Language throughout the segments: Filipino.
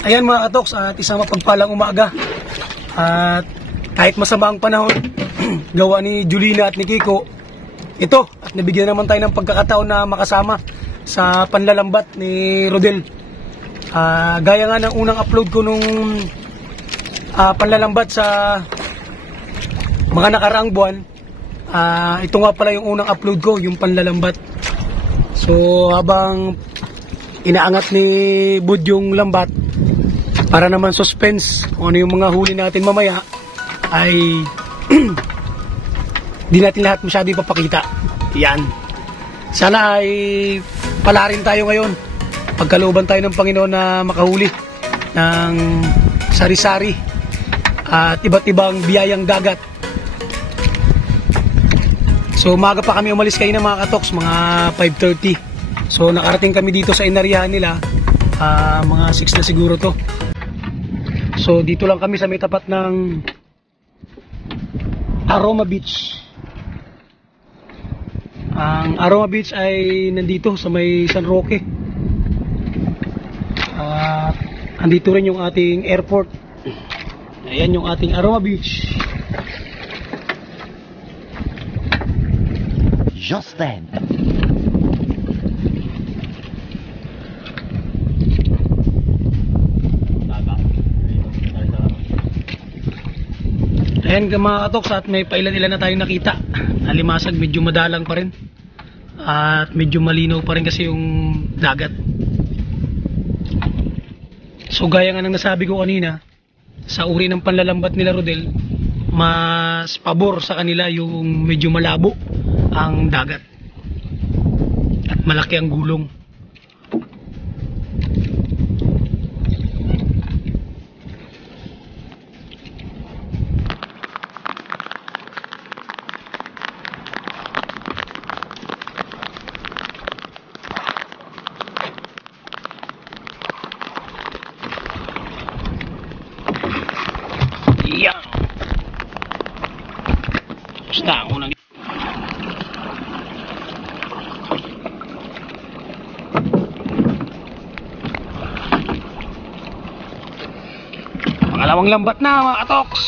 Ayan mga katoks, at isang mapagpalang umaga. At kahit masama ang panahon, gawa ni Julina at ni Kiko, ito, at nabigyan naman tayo ng pagkakataon na makasama sa panlalambat ni Rodel. Gaya nga ng unang upload ko nung panlalambat sa mga nakaraang buwan, ito nga pala yung unang upload ko, yung panlalambat. So habang inaangat ni Bud yung lambat, para naman suspense kung ano yung mga huli natin mamaya, ay di natin lahat masyado ipapakita. Yan. Sana ay pala rin tayo ngayon. Pagkalooban tayo ng Panginoon na makahuli ng sari-sari at iba't ibang biyayang dagat. So umaga pa kami umalis kayo ng mga katoks, mga 5:30. So nakarating kami dito sa inaryahan nila, mga 6 na siguro to. So dito lang kami sa may tapat ng Aroma Beach. Ang Aroma Beach ay nandito sa may San Roque. Andito rin yung ating airport. Ayan yung ating Aroma Beach. Just then. Ayan mga katoks, at may pailan-ilan na tayong nakita. Alimasag, medyo madalang pa rin. At medyo malinaw pa rin kasi yung dagat. So gaya nga ng nasabi ko kanina, sa uri ng panlalambat nila Rodel, mas pabor sa kanila yung medyo malabo ang dagat. At malaki ang gulong. Yan. Basta ako nang pangalawang lambat na mga katoks.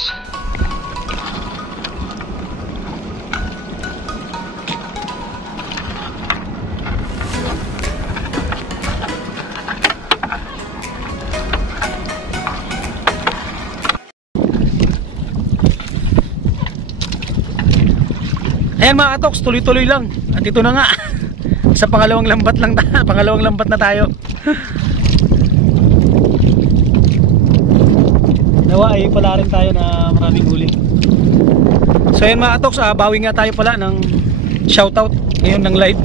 Ayan mga katoks, tuloy-tuloy lang. At ito na nga, sa pangalawang lambat lang pangalawang lambat na tayo. Nawa ay pala rin tayo na maraming huli. So ayan mga katoks, bawi nga tayo pala ng shoutout ngayon ng live.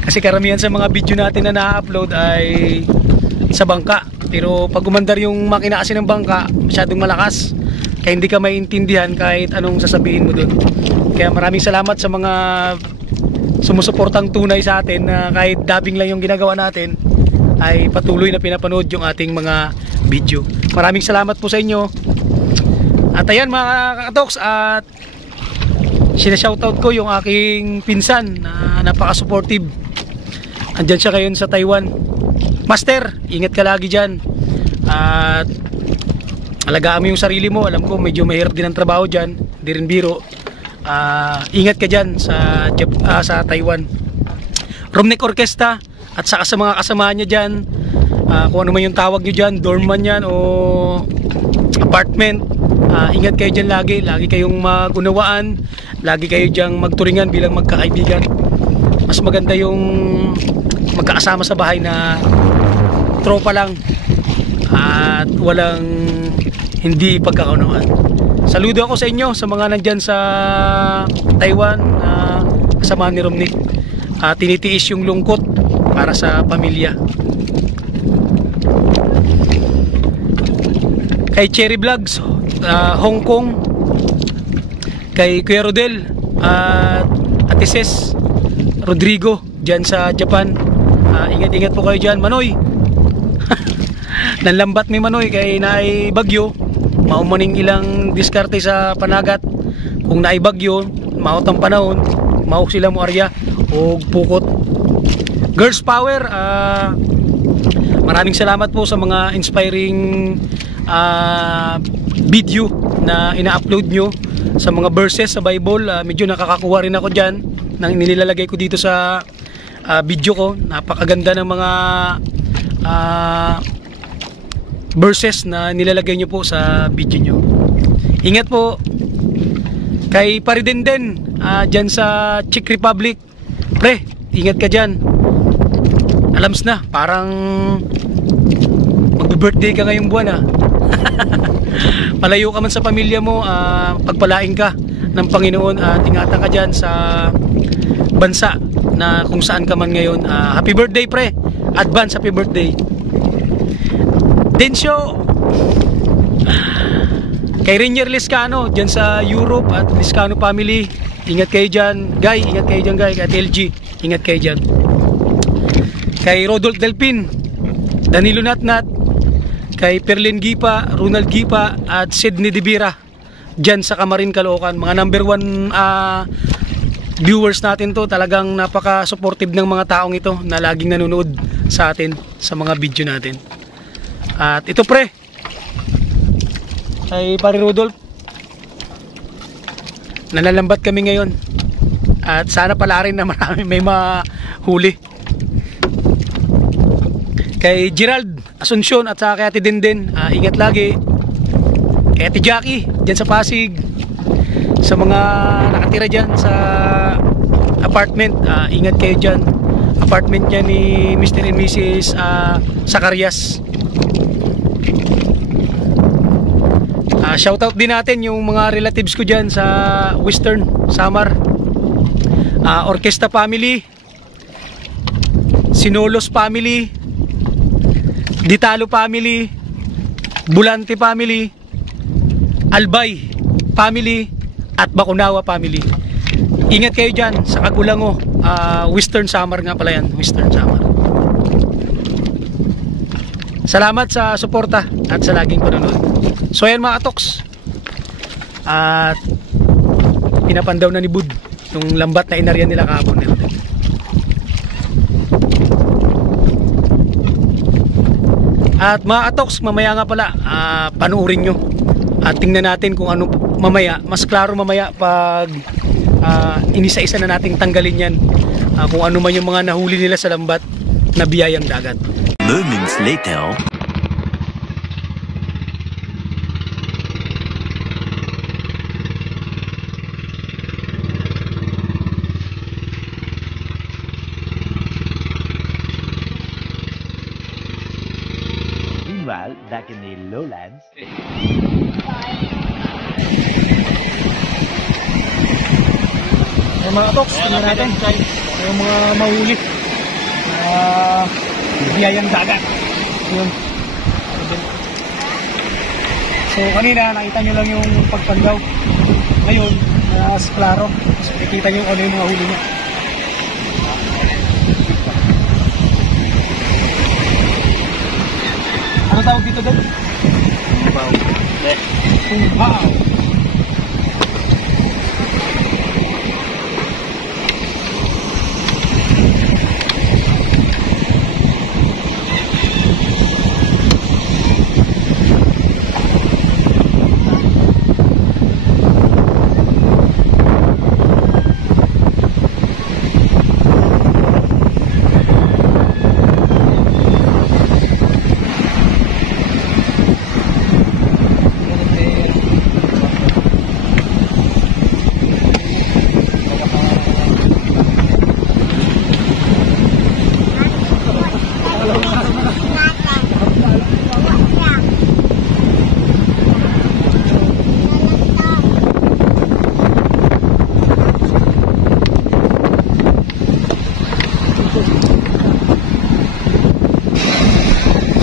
Kasi karamihan sa mga video natin na na-upload ay sa bangka. Pero pag umandar yung makina kasi ng bangka, masyadong malakas, kaya hindi ka maintindihan kahit anong sasabihin mo dun. Kaya maraming salamat sa mga sumusuportang tunay sa atin, na kahit dubbing lang yung ginagawa natin, ay patuloy na pinapanood yung ating mga video. Maraming salamat po sa inyo. At ayan mga katoks, at sinashoutout ko yung aking pinsan na napaka-supportive. Andyan siya ngayon sa Taiwan. Master, ingat ka lagi dyan. At alagaan mo yung sarili mo. Alam ko medyo mahirap din ang trabaho dyan, di rin biro. Ingat ka dyan sa Taiwan. Romnek Orkesta at saka sa mga kasama niya dyan, kung ano man yung tawag nyo dyan, dorm man yan o apartment, ingat kayo dyan lagi. Lagi kayong magunawaan, lagi kayo dyan magturingan bilang magkakaibigan. Mas maganda yung magkakasama sa bahay na tropa lang at walang hindi pagkakaunawaan. Saludo ako sa inyo, sa mga nandyan sa Taiwan, kasama ni Romnek. Tinitiis yung lungkot para sa pamilya. Kay Cherry Vlogs, Hong Kong, kay Kuya Rodel, Ate Ses, Rodrigo, dyan sa Japan. Ingat-ingat po kayo dyan. Manoy, nanlambat mi Manoy kay naay bagyo. Maumaning ilang diskarte sa panagat. Kung naibagyo, maot ang panahon, maok sila mo arya o pukot. Girls Power, maraming salamat po sa mga inspiring video na ina-upload nyo sa mga verses sa Bible. Medyo nakakakuha rin ako dyan nang nilalagay ko dito sa video ko. Napakaganda ng mga verses na nilalagay nyo po sa video nyo. Ingat po kay Paridenden dyan sa Czech Republic. Pre, ingat ka dyan. Alams na, parang mag-birthday ka ngayong buwan Palayo ka man sa pamilya mo, pagpalain ka ng Panginoon at ingatan ka dyan sa bansa na kung saan ka man ngayon. Happy birthday pre, advance happy birthday. Densyo kay Rainier Liscano dyan sa Europe at Liscano family, ingat kayo dyan. Guy, ingat kayo dyan Guy. At LG, ingat kayo dyan. Kay Rodolph Delpin, Danilo Natnat, kay Perlin Gipa, Ronald Gipa at Sidney Dibira dyan sa Camarin, Caloocan. Mga number 1 viewers natin to. Talagang napaka-supportive ng mga taong ito na laging nanonood sa atin sa mga video natin. At ito pre, kay Pare Rudolph, nalalambat kami ngayon at sana pala rin na marami may mahuli. Kay Gerald Asuncion at saka kay Ate Denden, ingat lagi. Kay Ate Jackie dyan sa Pasig, sa mga nakatira dyan sa apartment, ingat kayo dyan. Apartment niya ni Mr. and Mrs. Zacarias. Shoutout din natin yung mga relatives ko dyan sa Western Samar, Orquesta family, Sinolos family, Ditalo family, Bulante family, Albay family at Bacunawa family. Ingat kayo dyan sa Kagulango, Western Samar nga pala yan, Western Samar. Salamat sa suporta at sa laging panonood. So ayan mga katoks, at pinapandaw na ni Bud yung lambat na inaryan nila kahapon. At mga katoks, mamaya nga pala panuurin nyo at tingnan natin kung ano mamaya, mas klaro mamaya pag inisa-isa na nating tanggalin yan, kung ano man yung mga nahuli nila sa lambat na biyayang dagat. Moments later. Meanwhile, back in the lowlands. Yung mga katoks, tingnan natin yung mga mahuli biyayang dagat. Yun. So kanina nakita nyo lang yung pagpandaw. Ngayon mas klaro, so, nakikita nyo ano yung mga huli niya. Ano tawag dito doon? Tubaw. Tubaw.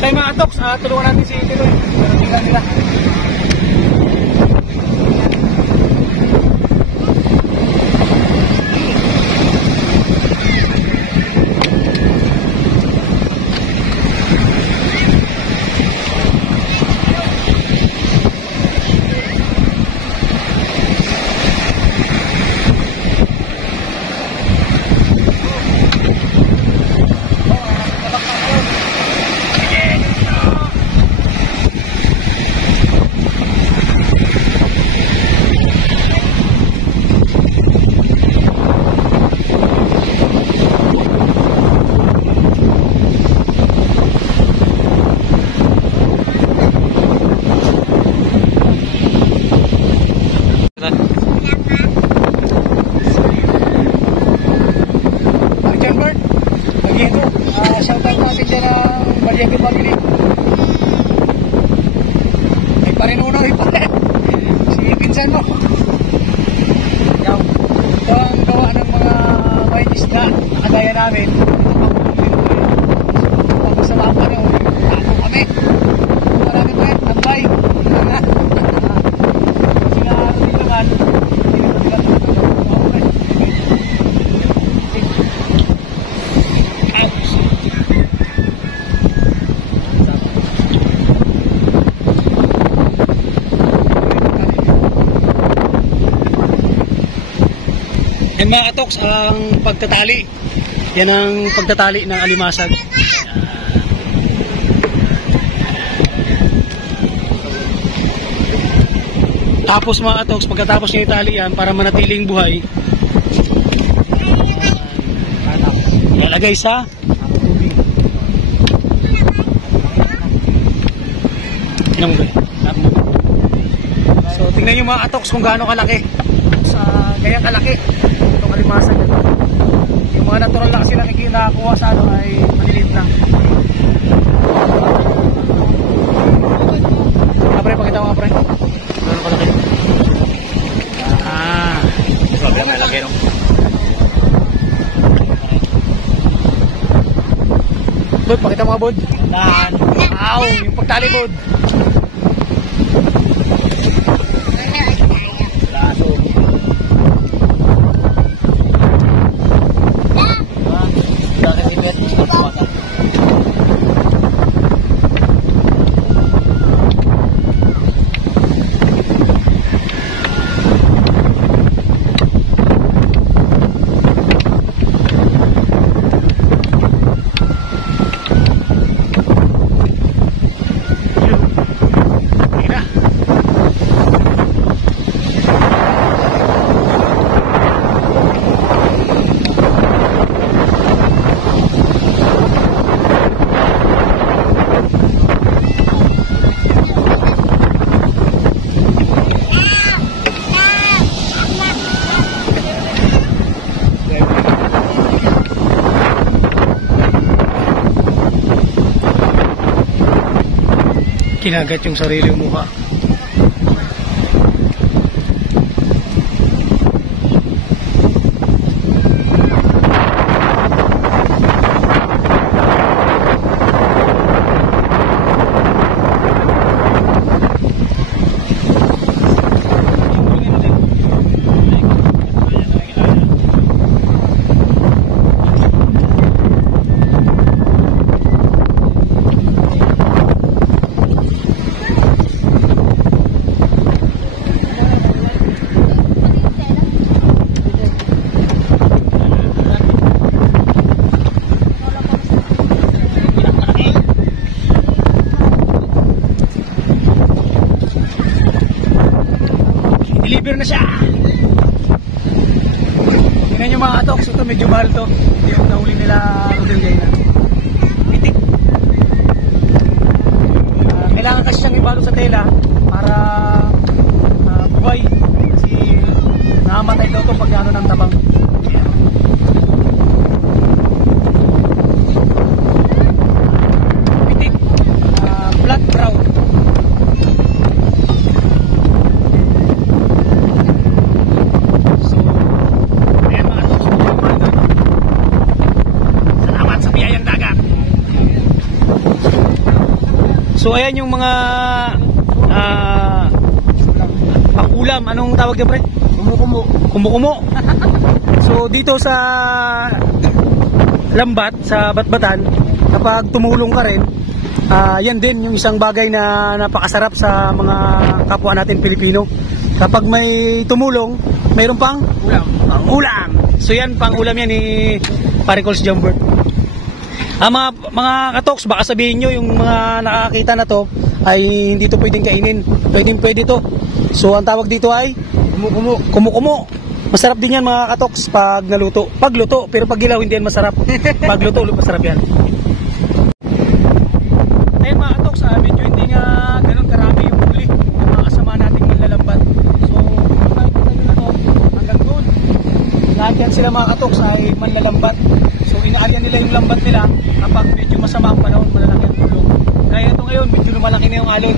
So yung mga toks, tulungan natin si Tiloy. Tingnan nila. Parinunoy pa rin. Si pinsan mo. Yaw. Ito ang gawa ng mga may isda na kagaya namin. Pag sa mga panahon, tago kami. Marami pa rin, tambay. Sila rin naman. Yan mga katoks, ang pagtatali. Yan ang pagtatali ng alimasag. Tapos mga katoks, pagkatapos nyo itali yan para manatiling buhay, ilalagay sa tubig. So tingnan nyo mga katoks kung gaano kalaki. Sa gayang kalaki itong alimasag na ito. Yung mga natural na kasi nakikuha sa ano ay maliliit lang. Pre, pakita mo nga pre. Gaano kalaki? Sabi na malaki no? Bud, pakita mo nga bud. Dahan. Wow, yung pagtali bud. Kinagat yung sarili yung mukha. Deliver na siya. Tingnan nyo mga katoks, ito medyo mahal to. Yung nahuli nila Rodel na pitik. Kailangan kasi siyang ibalo sa tela para buhay. Kasi nakamatay daw ito pag ano ng tabang. Pitik. Black brown. So ayan yung mga pakulam. Anong tawag niya pre? Kumukumo. Kumukumo. So dito sa lambat, sa Batbatan, kapag tumulong ka rin, yan din yung isang bagay na napakasarap sa mga kapwa natin Pilipino. Kapag may tumulong, mayroon pang ulam. Ulam. So yan, pang ulam yan ni Parikols Jambert. Mga katoks, baka sabihin nyo yung mga nakakita na to ay hindi to pwedeng kainin. Pwede to. So ang tawag dito ay kumukumo. Kumukumo. Masarap din yan mga katoks pag naluto. Pag luto, pero pag gilaw hindi yan masarap. Pag luto, masarap yan. Ayun mga katoks, medyo hindi nga ganun karami yung huli ng mga kasama nating manlalambat. So makikita nyo na to hanggang doon. Lahat yan sila mga katoks ay manlalambat. So inaaryan nila yung lambat nila kapag medyo masama ang panahon, malalaki ang tulong. Kaya ito ngayon, medyo lumalaki na yung alon.